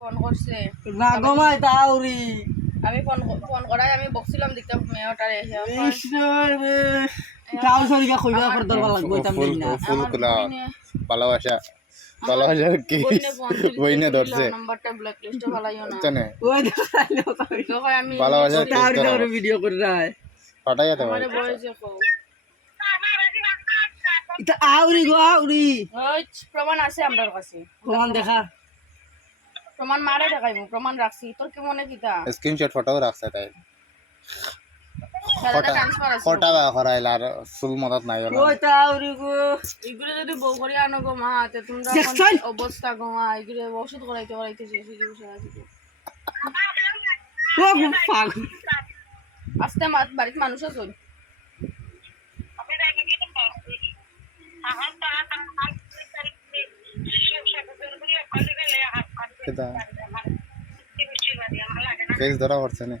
Phone করছে রাগমাই তাউরি আমি phone করাই আমি বকছিলাম দেখতাম মেয়টারে তাও সরিকা কইবা করে দরবার লাগবে এটা আমি না ফুল কুলা ভালোবাসা ভালোবাসা কি বইনে ধরছে নাম্বারটা ব্ল্যাক লিস্টে ফলাইও না জানে ওই দেখাইলো তো কই আমি ভালোবাসা তাউরি তাউরি ভিডিও করে রায় ফাটাইয়া দেব আমারে বয়সে কও এটা আউরি গো আউরি ওই প্রমাণ আছে আমার কাছে কোন দেখা প্রমাণ মারে দেখাইবো প্রমাণ রাখছি তোর কি মনে কিতা স্ক্রিনশট ফটো রাখছে তাই খেলাটা ট্রান্সফার আছে ফটা বা করাইল আর ফুল মদত নাই হলো ওই তাউরি গো এগুলো যদি বউ করে আনো গো মা তে তোমরা দেখছাই? কোন অবস্থা গো মা এগুলো ওষুধ করাইতে করাইতে শেষ হয়ে যাবে সারা জীবন। ও গো পাগ আস্তে বাড়িতে মানুষ আছে কেদা কেস ধরা পড়ছে না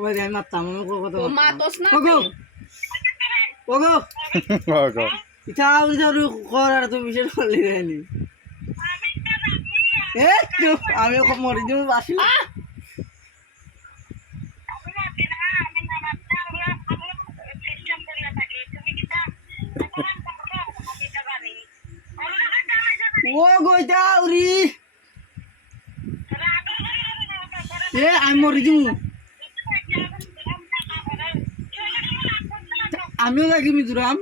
ওই যাই মারতাম আমি কথা তো মা তোস না ওগো ওগো ওগো এটা আউরি তাউরি করার তো বিশেষ করলি রাইনি এ তো আমি ওকে মরে দিমু বাসি ও গো এটা আউরি এ আমি মরে দিমু আমিও লাগি মিজোরাম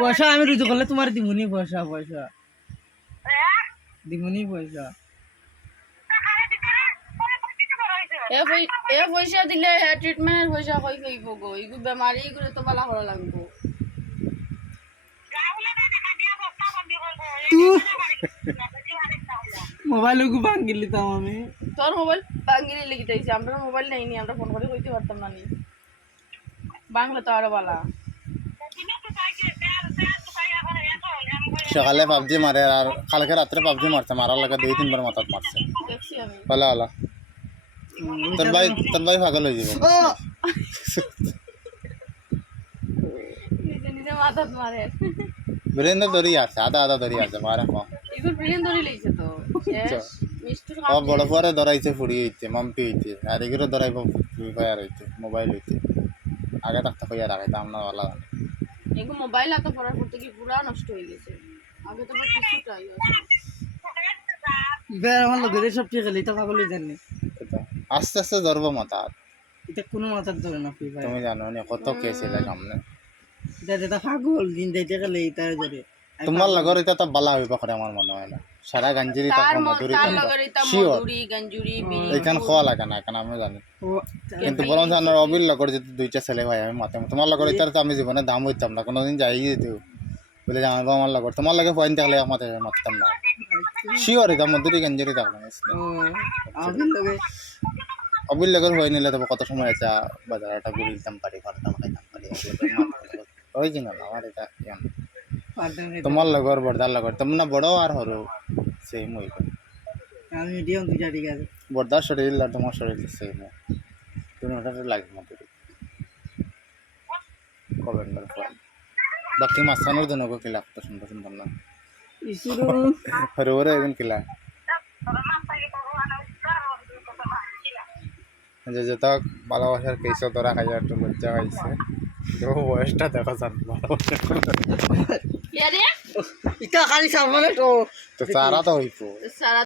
পয়সা আমি রুজু করলে তোমার দিমুনি পয়সা পয়সা দিমুনি পয়সা এ পয়সা দিলে ট্রিটমেন্টের পয়সা কই কইব গো ইগু বেমারি ইগুলো তো বালা করা লাগবো মোবাইল গু ভাঙিলি তাও আমি তোর মোবাইল বাঙ্গিনি লিখে দিয়েছি আমরা মোবাইল নেইনি আমরা ফোন করে কইতে পারতাম না নি বাংলা তো আরো বালা সকালে পাবজি মারে আর কালকে রাত্রে পাবজি মারছে মারার লাগে 2-3 বার মাথাত মারছে দেখছি আমি ভালো ভালো তোর ভাই পাগল হয়ে যাবে নিজে নিজে মাথাত মারে বীরেন্দ্র দড়ি আছে আধা আধা দড়ি আছে মারে কম এগুলো ব্রিলিয়ান ধরে লিখছে তো শেষ মিষ্টি ও বড় পরে ধরাইছে ফুড়ি হইতে মাম্পি হইতে আর এগুলো ধরাইব ফ্রি ফায়ার হইতে মোবাইল হইতে আগে থাকতে কইয়া রাখাইতাম না ভালো এগুলো মোবাইল হাতে পড়ার পর থেকে পুরা নষ্ট হয়ে গেছে আগে তো কিছুটাই আছে বের আমার লোকেদের সব ঠিক আছে এটা পাগলই জানি আস্তে আস্তে ধরবো মাথা এটা কোনো মাথার ধরে না ফ্রি ফায়ার তুমি জানো না কত কেস এলে সামনে এটা যেটা পাগল দিন যাইতে গেলে এইটার ধরে তোমার লগর এটা তো বালা হইব করে আমার মনে হয় না সারা গাঞ্জিরি তার থাকবো মধুরি তার থাকবো লগের এটা শিওর মধুরি গঞ্জুরি বিড়ি এইখান খাওয়া লাগে না এখন আমি জানি ও কিন্তু বরং জানার অবির লগর যদি 2টা ছেলে ভাই আমি মাতে তোমার লগর এটার তো আমি জীবনে দাম হইতাম না কোনোদিন যাই যেত বলে জানাবো আমার লগর তোমার লগে পয়েন্ট থাকলে মাতে মারতাম না শিওর এটা মধুরি গঞ্জিরি থাকবো ও আবির লগে অবির লগর হয়ে নিলে তবে কত সময় আছে বাজারটা ঘুরে দিতাম পারি করতাম খাইতাম পারি অরিজিনাল আমার এটা ইয়ান পারতাম না। তোমার লগর বড়দার লগর তুমি না বড় আর হরো সেম হইব আমি মিডিয়াম দুইটা ঠিক আছে বড়দার শরীর আর তোমার শরীর সেম তুমি ওটাতে লাগবে মধুরি কবেন্ডার পর বাকি মাছানোর জন্য কি লাগতো সুন্দর সুন্দর না ইসুরু হরে ওরে এখন কিলা যে যেটা ভালোবাসার কেসও ধরা খাই একটু লজ্জা পাইছে বয়সটা দেখা যান ইয়ারে ইটা খালি সামনে তো তো চারা তো হইব সারা